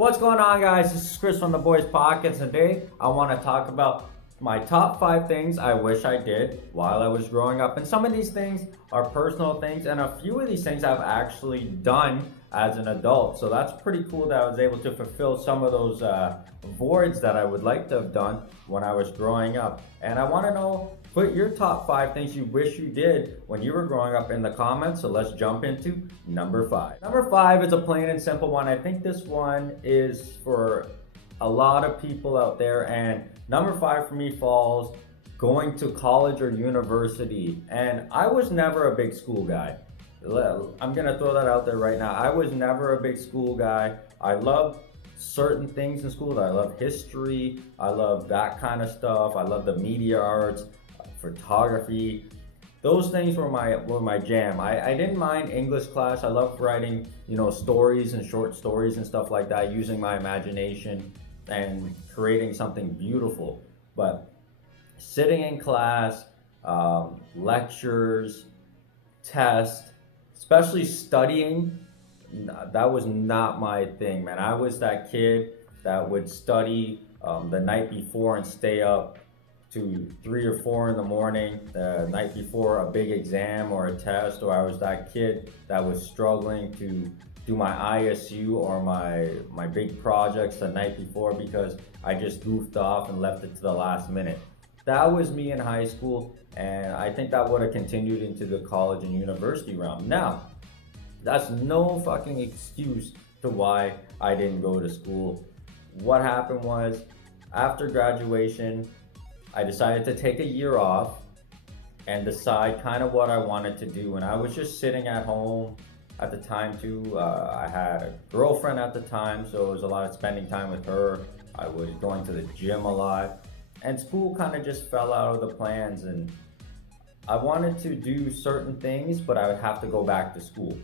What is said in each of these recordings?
What's going on, guys? This is Chris from the Boys Podcast. Today, I want to talk about my top 5 things I wish I did while I was growing up. And some of these things are personal things, and a few of these things I've actually done as an adult. So that's pretty cool that I was able to fulfill some of those voids that I would like to have done when I was growing up. And I want to know, put your top 5 things you wish you did when you were growing up in the comments. So let's jump into number 5. Number 5 is a plain and simple one. I think this one is for a lot of people out there, and number 5 for me falls going to college or university. And I was never a big school guy. I'm gonna throw that out there right now. I was never a big school guy. I loved certain things in school. I love history. I love that kind of stuff. I love the media arts, photography. Those things were my jam. I didn't mind English class. I loved writing, stories and short stories and stuff like that, using my imagination and creating something beautiful. But sitting in class, lectures, tests, especially studying, that was not my thing, man. I was that kid that would study the night before and stay up to 3 or 4 in the morning the night before a big exam or a test, or I was that kid that was struggling to do my ISU or my big projects the night before because I just goofed off and left it to the last minute. That was me in high school, and I think that would have continued into the college and university realm. Now, that's no fucking excuse to why I didn't go to school. What happened was, after graduation, I decided to take a year off and decide kind of what I wanted to do. And I was just sitting at home at the time too. I had a girlfriend at the time, so it was a lot of spending time with her. I was going to the gym a lot, and school kind of just fell out of the plans. And I wanted to do certain things, but I would have to go back to school.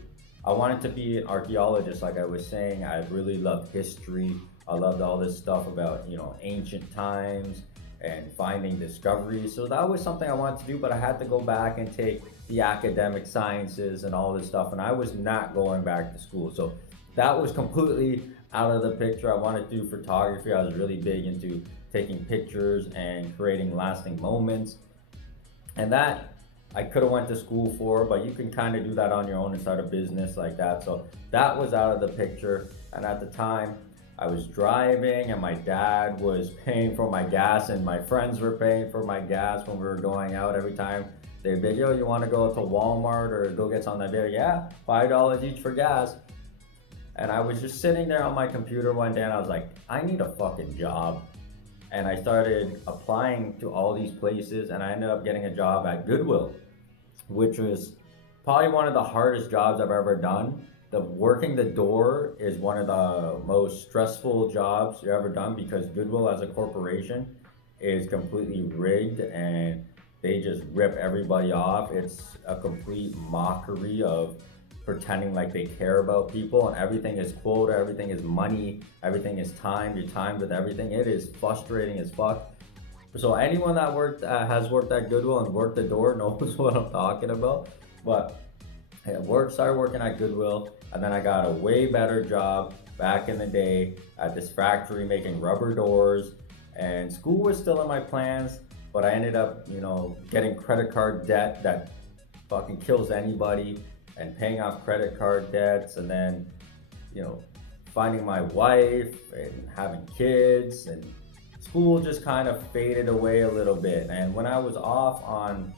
I wanted to be an archaeologist, like I was saying. I really loved history. I loved all this stuff about, ancient times and finding discoveries. So that was something I wanted to do, but I had to go back and take the academic sciences and all this stuff, and I was not going back to school. So that was completely out of the picture. I wanted to do photography. I was really big into taking pictures and creating lasting moments. And that I could have went to school for, but you can kind of do that on your own and start a business like that. So that was out of the picture. And at the time, I was driving and my dad was paying for my gas, and my friends were paying for my gas when we were going out. Every time they'd be, yo, you want to go to Walmart or go get something? I'd be like, yeah, $5 each for gas. And I was just sitting there on my computer one day and I was like, I need a fucking job. And I started applying to all these places, and I ended up getting a job at Goodwill, which was probably one of the hardest jobs I've ever done. Working the door is one of the most stressful jobs you've ever done, because Goodwill as a corporation is completely rigged and they just rip everybody off. It's a complete mockery of pretending like they care about people, and everything is quota, everything is money, everything is time. You're timed with everything. It is frustrating as fuck. So anyone that has worked at Goodwill and worked the door knows what I'm talking about. But I started working at Goodwill, and then I got a way better job back in the day at this factory making rubber doors. And school was still in my plans, but I ended up, getting credit card debt that fucking kills anybody, and paying off credit card debts, and then, finding my wife and having kids, and school just kind of faded away a little bit. And when I was off on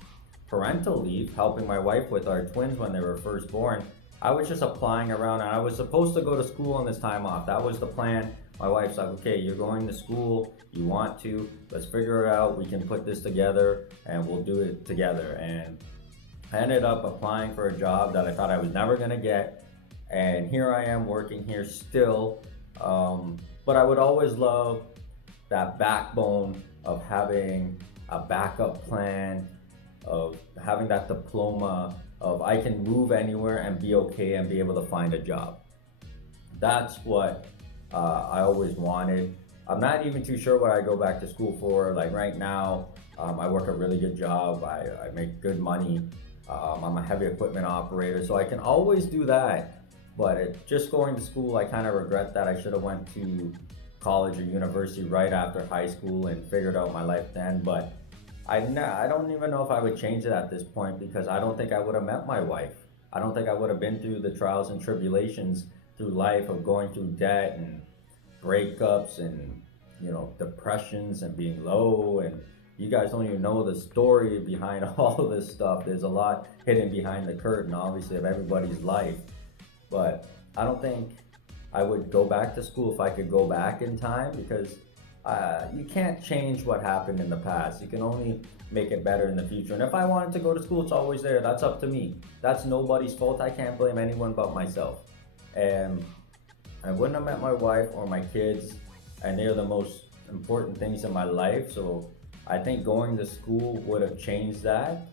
parental leave, helping my wife with our twins when they were first born, I was just applying around, and I was supposed to go to school on this time off. That was the plan. My wife's like, okay, you're going to school, you want to, let's figure it out, we can put this together and we'll do it together. And I ended up applying for a job that I thought I was never gonna get, and here I am working here still. But I would always love that backbone of having a backup plan, of having that diploma, of I can move anywhere and be okay and be able to find a job. That's what I always wanted. I'm not even too sure what I go back to school for. Like right now, I work a really good job. I make good money. I'm a heavy equipment operator, so I can always do that. But just going to school, I kind of regret that. I should have went to college or university right after high school and figured out my life then. But I don't even know if I would change it at this point because I don't think I would have met my wife. I don't think I would have been through the trials and tribulations through life of going through debt and breakups and depressions and being low, and you guys don't even know the story behind all of this stuff. There's a lot hidden behind the curtain, obviously, of everybody's life. But I don't think I would go back to school if I could go back in time because you can't change what happened in the past. You can only make it better in the future. And if I wanted to go to school, it's always there. That's up to me. That's nobody's fault. I can't blame anyone but myself. And I wouldn't have met my wife or my kids, and they're the most important things in my life. So I think going to school would have changed that.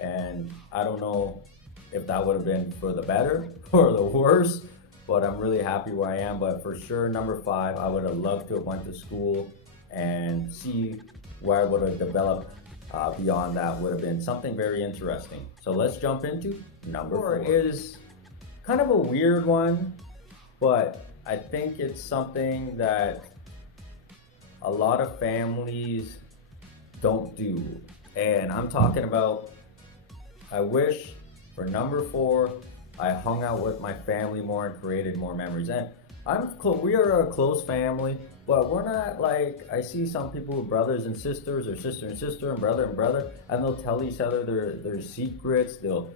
And I don't know if that would have been for the better or the worse, but I'm really happy where I am. But for sure, number five, I would have loved to have went to school and see where I would have developed beyond that would have been something very interesting. So let's jump into number four. Is kind of a weird one, but I think it's something that a lot of families don't do. And I'm talking about, I wish for number four, I hung out with my family more and created more memories. And we are a close family, but we're not like, I see some people with brothers and sisters, or sister and brother, and they'll tell each other their secrets. They'll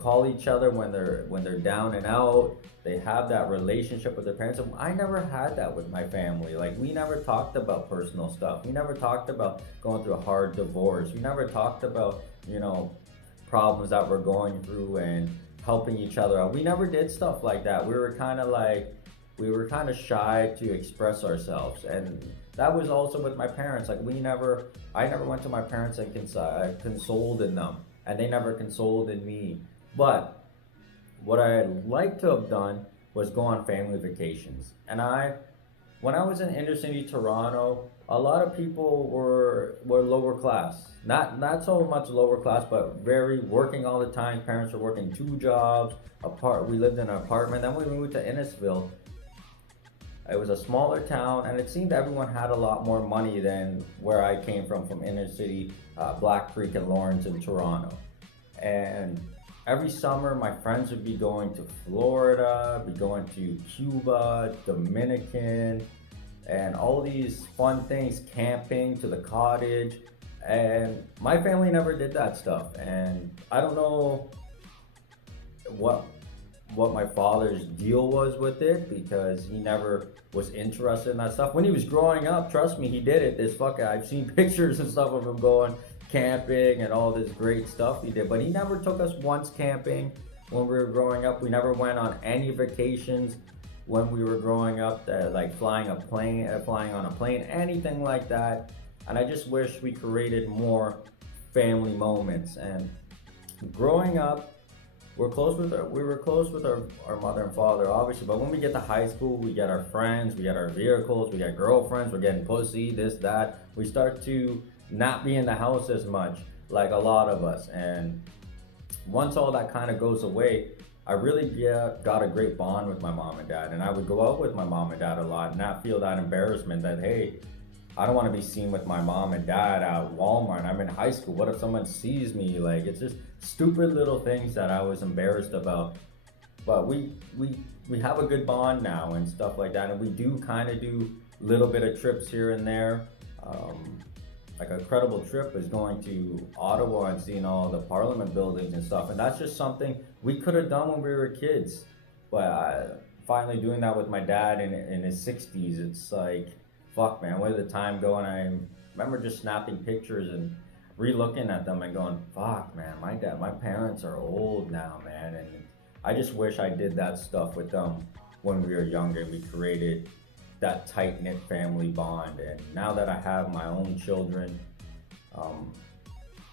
call each other when they're down and out. They have that relationship with their parents. And I never had that with my family. Like, we never talked about personal stuff. We never talked about going through a hard divorce. We never talked about, problems that we're going through and helping each other out. We never did stuff like that. We were kind of shy to express ourselves. And that was also with my parents. Like, I never went to my parents and consoled in them, and they never consoled in me. But what I'd like to have done was go on family vacations. And when I was in inner city Toronto, a lot of people were lower class. Not so much lower class, but very working all the time. Parents were working two jobs. We lived in an apartment. Then we moved to Innisfil. It was a smaller town, and it seemed everyone had a lot more money than where I came from inner city, Black Creek and Lawrence in Toronto. And every summer, my friends would be going to Florida, be going to Cuba, Dominican, and all these fun things, camping to the cottage. And my family never did that stuff. And I don't know what my father's deal was with it, because he never was interested in that stuff. When he was growing up, trust me, he did it. I've seen pictures and stuff of him going camping and all this great stuff he did, but he never took us once camping when we were growing up. We never went on any vacations when we were growing up, like flying on a plane, anything like that. And I just wish we created more family moments. And growing up, we were close with our mother and father, obviously, but when we get to high school, we get our friends, we get our vehicles, we get girlfriends, we're getting pussy, this, that. We start to not be in the house as much, like a lot of us. And once all that kind of goes away, I really got a great bond with my mom and dad. And I would go out with my mom and dad a lot and not feel that embarrassment that, hey, I don't want to be seen with my mom and dad at Walmart. I'm in high school. What if someone sees me? Like, it's just stupid little things that I was embarrassed about. But we have a good bond now and stuff like that. And we do kind of do little bit of trips here and there. Like a credible trip is going to Ottawa and seeing all the Parliament buildings and stuff. And that's just something we could have done when we were kids. But finally doing that with my dad in his 60s, it's like, fuck, man, where did the time go? And I remember just snapping pictures and re-looking at them and going, fuck, man, my parents are old now, man. And I just wish I did that stuff with them when we were younger. We created that tight-knit family bond. And now that I have my own children,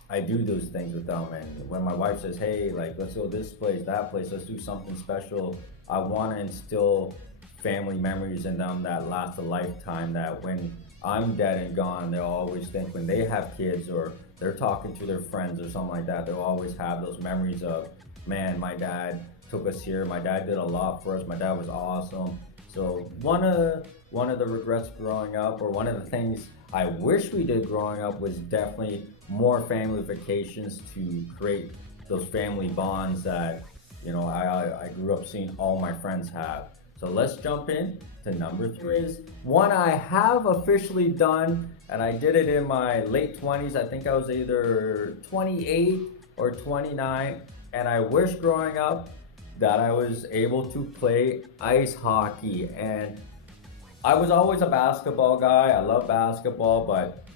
I do those things with them. And when my wife says, hey, like, let's go this place, that place, let's do something special, I want to instill family memories in them that last a lifetime, that when I'm dead and gone, they'll always think, when they have kids or they're talking to their friends or something like that, they'll always have those memories of, man, my dad took us here. My dad did a lot for us. My dad was awesome. So one of the regrets growing up, or one of the things I wish we did growing up, was definitely more family vacations to create those family bonds that I grew up seeing all my friends have. So let's jump in to number three. Is one I have officially done, and I did it in my late 20s. I think I was either 28 or 29, and I wish growing up that I was able to play ice hockey. And I was always a basketball guy. I love basketball, but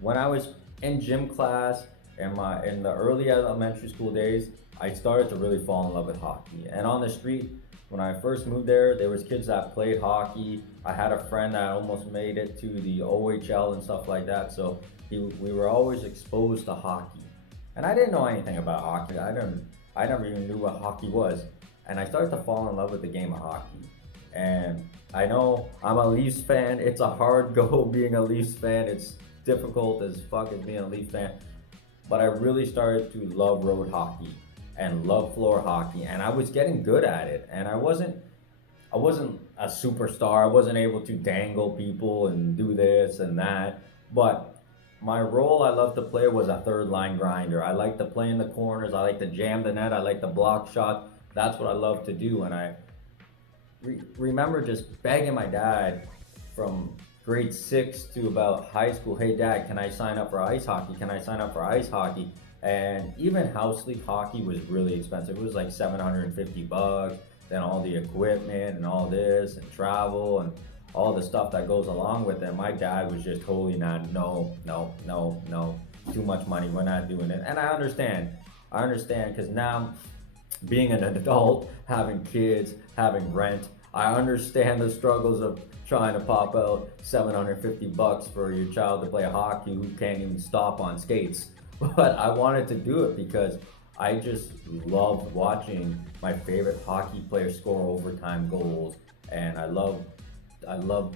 when I was in gym class in the early elementary school days, I started to really fall in love with hockey. And on the street, when I first moved there was kids that played hockey. I had a friend that almost made it to the OHL and stuff like that. So we were always exposed to hockey. And I didn't know anything about hockey. I never even knew what hockey was. And I started to fall in love with the game of hockey. And I know I'm a Leafs fan. It's a hard go being a Leafs fan. It's difficult as fuck as being a Leafs fan. But I really started to love road hockey and love floor hockey, and I was getting good at it. And I wasn't a superstar. I wasn't able to dangle people and do this and that. But my role I loved to play was a third line grinder. I like to play in the corners. I like to jam the net. I like to block shots. That's what I love to do. And I remember just begging my dad from grade 6 to about high school, hey dad, can I sign up for ice hockey? Can I sign up for ice hockey? And even house league hockey was really expensive. It was like $750. Then all the equipment and all this and travel and all the stuff that goes along with it. My dad was just totally not, no, no, no, no, too much money. We're not doing it. And I understand. Because now, being an adult, having kids, having rent, I understand the struggles of trying to pop out $750 for your child to play hockey who can't even stop on skates. But I wanted to do it because I just loved watching my favorite hockey players score overtime goals, and I loved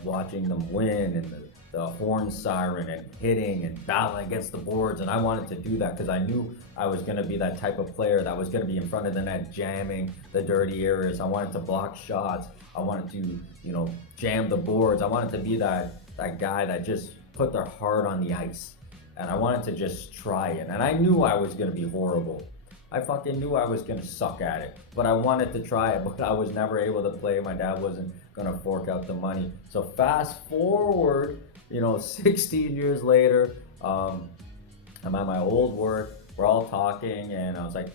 watching them win, and the horn siren and hitting and battling against the boards. And I wanted to do that because I knew I was going to be that type of player that was going to be in front of the net jamming the dirty areas. I wanted to block shots. I wanted to, jam the boards. I wanted to be that guy that just put their heart on the ice. And I wanted to just try it. And I knew I was going to be horrible. I fucking knew I was going to suck at it. But I wanted to try it, but I was never able to play. My dad wasn't going to fork out the money. So fast forward, 16 years later, I'm at my old work. We're all talking, and I was like,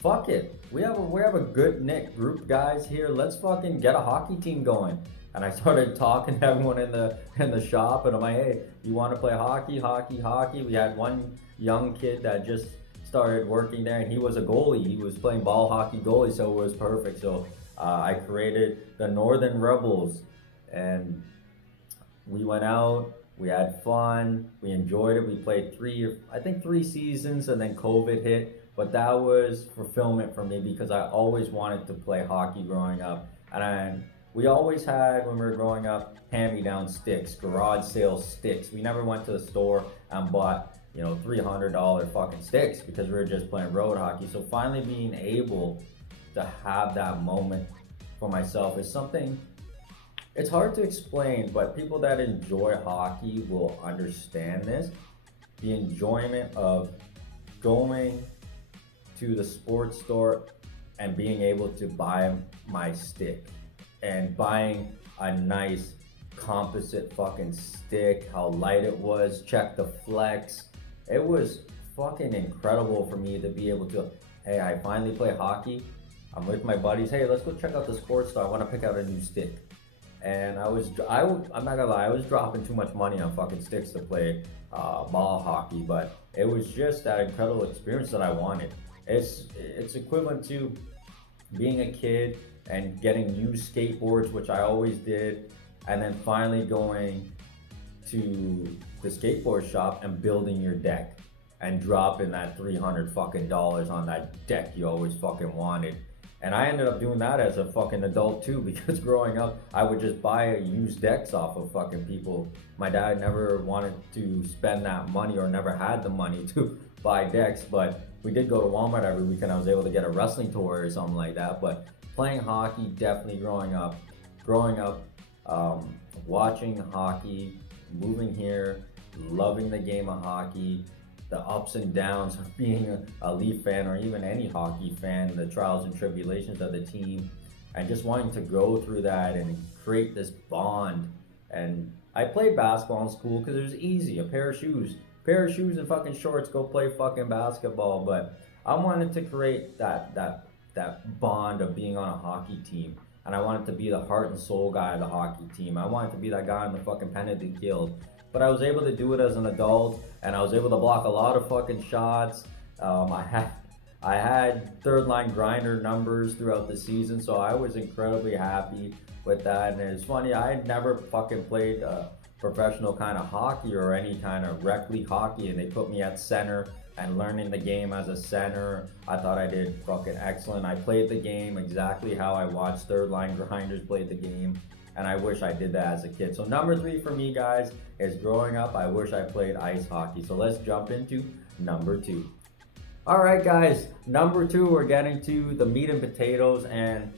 fuck it. We have a good knit group, guys, here. Let's fucking get a hockey team going. And I started talking to everyone in the shop, and I'm like, hey, you want to play hockey? We had one young kid that just started working there, and he was a goalie. He was playing ball hockey goalie, so it was perfect. So I created the Northern Rebels, and we went out. We had fun. We enjoyed it. We played three seasons, and then COVID hit. But that was fulfillment for me because I always wanted to play hockey growing up, and we always had, when we were growing up, hand-me-down sticks, garage sale sticks. We never went to the store and bought, $300 fucking sticks because we were just playing road hockey. So finally being able to have that moment for myself is something, it's hard to explain, but people that enjoy hockey will understand this. The enjoyment of going to the sports store and being able to buy my stick. And buying a nice composite fucking stick, how light it was, check the flex. It was fucking incredible for me to be able to, hey, I finally play hockey. I'm with my buddies. Hey, let's go check out the sports store. I want to pick out a new stick. And I'm not gonna lie, I was dropping too much money on fucking sticks to play ball hockey, but it was just that incredible experience that I wanted. It's equivalent to being a kid and getting used skateboards, which I always did, and then finally going to the skateboard shop and building your deck and dropping that $300 fucking dollars on that deck you always fucking wanted. And I ended up doing that as a fucking adult too, because growing up, I would just buy used decks off of fucking people. My dad never wanted to spend that money or never had the money to buy decks, but we did go to Walmart every weekend. I was able to get a wrestling toy or something like that. But playing hockey, definitely growing up, watching hockey, moving here, loving the game of hockey, the ups and downs of being a Leaf fan or even any hockey fan, the trials and tribulations of the team, and just wanting to go through that and create this bond. And I played basketball in school because it was easy, a pair of shoes and fucking shorts, go play fucking basketball. But I wanted to create that bond of being on a hockey team. And I wanted to be the heart and soul guy of the hockey team. I wanted to be that guy in the fucking penalty kill. But I was able to do it as an adult, and I was able to block a lot of fucking shots. I had third line grinder numbers throughout the season, so I was incredibly happy with that. And it's funny, I had never fucking played professional kind of hockey or any kind of rec league hockey, and they put me at center and learning the game as a center. I thought I did fucking excellent. I played the game exactly how I watched third line grinders play the game, and I wish I did that as a kid. So number 3 for me, guys, is growing up, I wish I played ice hockey. So let's jump into number 2. All right, guys, number 2, we're getting to the meat and potatoes, and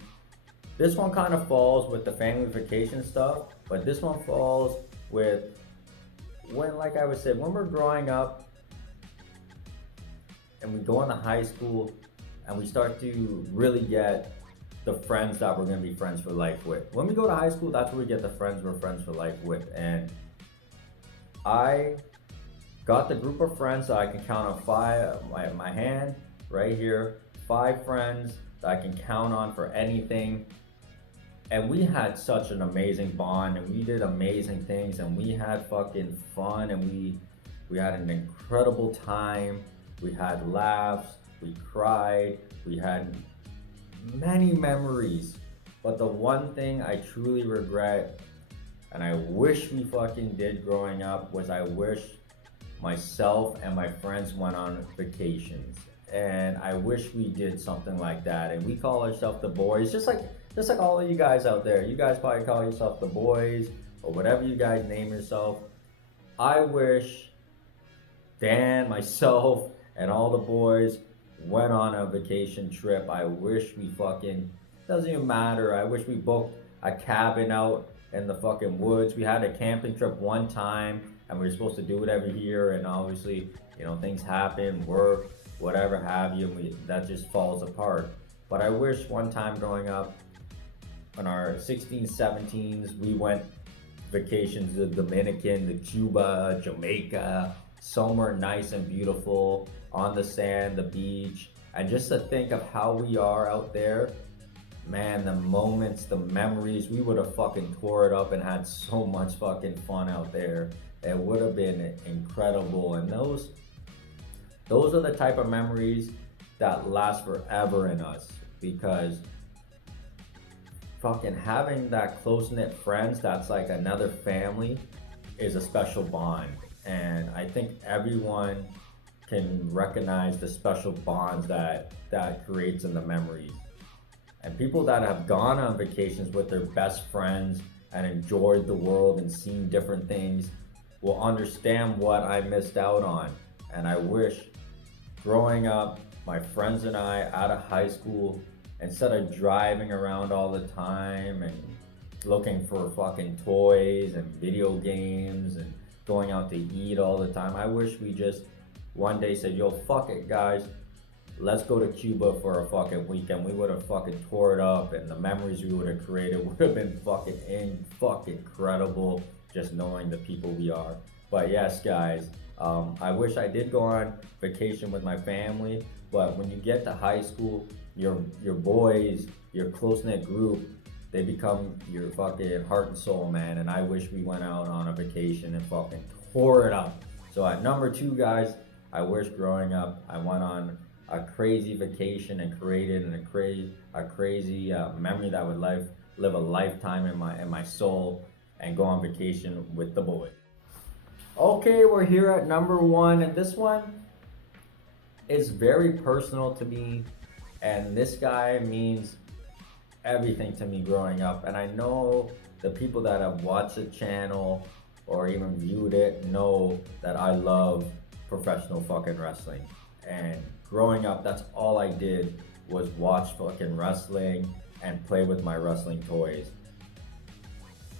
this one kind of falls with the family vacation stuff, but this one falls with when, like I was saying, when we're growing up and we go into high school and we start to really get the friends that we're going to be friends for life with. When we go to high school, that's where we get the friends we're friends for life with. And I got the group of friends that I can count on my hand right here, 5 friends that I can count on for anything. And we had such an amazing bond, and we did amazing things, and we had fucking fun, and we had an incredible time. We had laughs, we cried, we had many memories. But the one thing I truly regret, and I wish we fucking did growing up, was I wish myself and my friends went on vacations. And I wish we did something like that. And we call ourselves the boys, just like all of you guys out there. You guys probably call yourself the boys or whatever you guys name yourself. I wish Dan, myself, and all the boys went on a vacation trip. I wish we fucking, doesn't even matter. I wish we booked a cabin out in the fucking woods. We had a camping trip one time and we were supposed to do it every year, and obviously, things happen, work, whatever have you, and that just falls apart. But I wish one time growing up, in our 16s, 17s, we went vacations to the Dominican, to Cuba, Jamaica, somewhere nice and beautiful, on the sand, the beach, and just to think of how we are out there, man, the moments, the memories, we would have fucking tore it up and had so much fucking fun out there. It would have been incredible, and those are the type of memories that last forever in us, because fucking having that close-knit friends that's like another family is a special bond. And I think everyone can recognize the special bonds that creates in the memories. And people that have gone on vacations with their best friends and enjoyed the world and seen different things will understand what I missed out on. And I wish growing up, my friends and I out of high school, instead of driving around all the time and looking for fucking toys and video games and going out to eat all the time, I wish we just one day said, yo, fuck it, guys. Let's go to Cuba for a fucking weekend. We would have fucking tore it up, and the memories we would have created would have been fucking incredible, just knowing the people we are. But yes, guys, I wish I did go on vacation with my family, but when you get to high school, your boys, your close-knit group, they become your fucking heart and soul, man. And I wish we went out on a vacation and fucking tore it up. So at number 2, guys, I wish growing up I went on a crazy vacation and created a crazy memory that would live a lifetime in my soul, and go on vacation with the boys. Okay, we're here at number 1, and this one is very personal to me, and this guy means everything to me growing up. And I know the people that have watched the channel or even viewed it know that I love professional fucking wrestling. And growing up, that's all I did was watch fucking wrestling and play with my wrestling toys.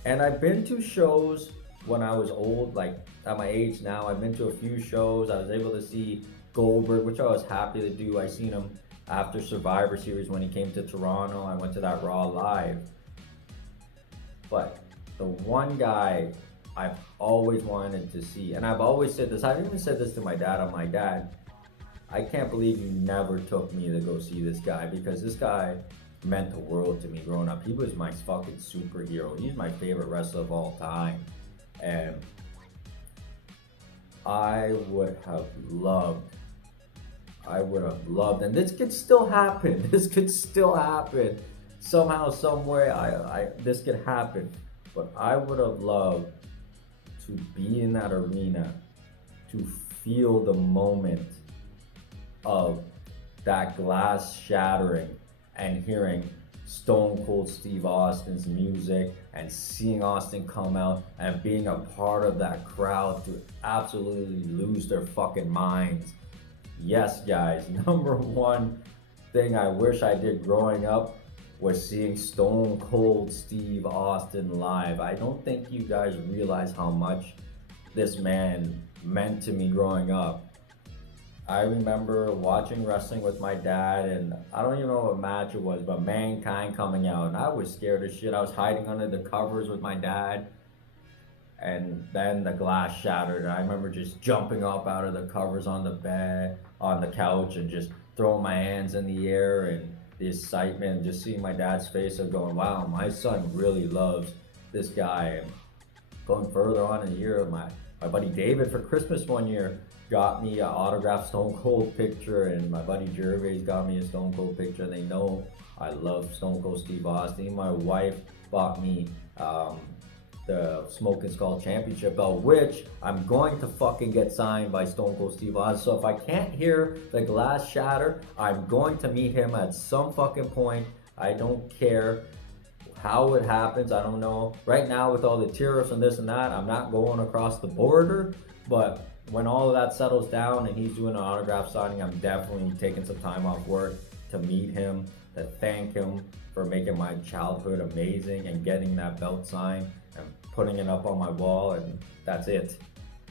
And I've been to shows when I was old, like at my age now. I've been to a few shows. I was able to see Goldberg, which I was happy to do. I seen him after Survivor Series when he came to Toronto. I went to that Raw live. But the one guy I've always wanted to see, and I've always said this, I've even said this to my dad. I'm like, Dad, I can't believe you never took me to go see this guy, because this guy meant the world to me growing up. He was my fucking superhero. He's my favorite wrestler of all time. And I would have loved, and this could still happen. This could still happen. Somehow, some way, this could happen. But I would have loved to be in that arena, to feel the moment of that glass shattering and hearing Stone Cold Steve Austin's music and seeing Austin come out and being a part of that crowd to absolutely lose their fucking minds. Yes, guys, number one thing I wish I did growing up was seeing Stone Cold Steve Austin live. I don't think you guys realize how much this man meant to me growing up. I remember watching wrestling with my dad, and I don't even know what match it was, but Mankind coming out, and I was scared as shit. I was hiding under the covers with my dad, and then the glass shattered. And I remember just jumping up out of the covers on the bed, on the couch, and just throwing my hands in the air, and the excitement, just seeing my dad's face of going, wow, my son really loves this guy. And going further on in the year, my buddy David for Christmas one year got me an autographed Stone Cold picture, and my buddy Gervais got me a Stone Cold picture. They know I love Stone Cold Steve Austin. My wife bought me the Smoking Skull Championship belt, which I'm going to fucking get signed by Stone Cold Steve Austin. So if I can't hear the glass shatter, I'm going to meet him at some fucking point. I don't care how it happens. I don't know. Right now, with all the tariffs and this and that, I'm not going across the border. But when all of that settles down and he's doing an autograph signing, I'm definitely taking some time off work to meet him, to thank him for making my childhood amazing and getting that belt signed and putting it up on my wall, and that's it.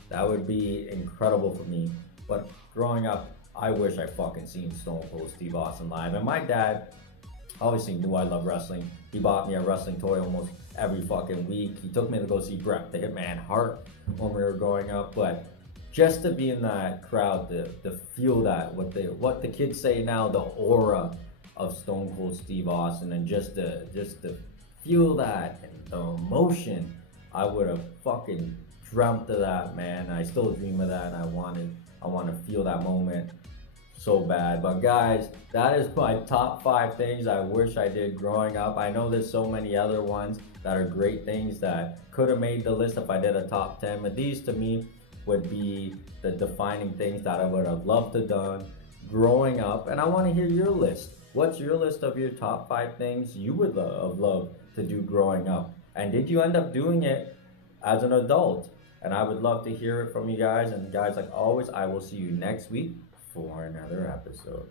That would be incredible for me. But growing up, I wish I fucking seen Stone Cold Steve Austin live. And my dad obviously knew I love wrestling. He bought me a wrestling toy almost every fucking week. He took me to go see Bret the Hitman Hart when we were growing up. But just to be in that crowd, to feel that, what the kids say now, the aura of Stone Cold Steve Austin, and just to feel that and the emotion, I would have fucking dreamt of that, man. I still dream of that, and I want to feel that moment so bad. But guys, that is my top 5 things I wish I did growing up. I know there's so many other ones that are great things that could have made the list if I did a top 10, but these to me would be the defining things that I would have loved to done growing up. And I want to hear your list. What's your list of your top 5 things you would have loved to do growing up? And did you end up doing it as an adult? And I would love to hear it from you guys. And guys, like always, I will see you next week for another episode.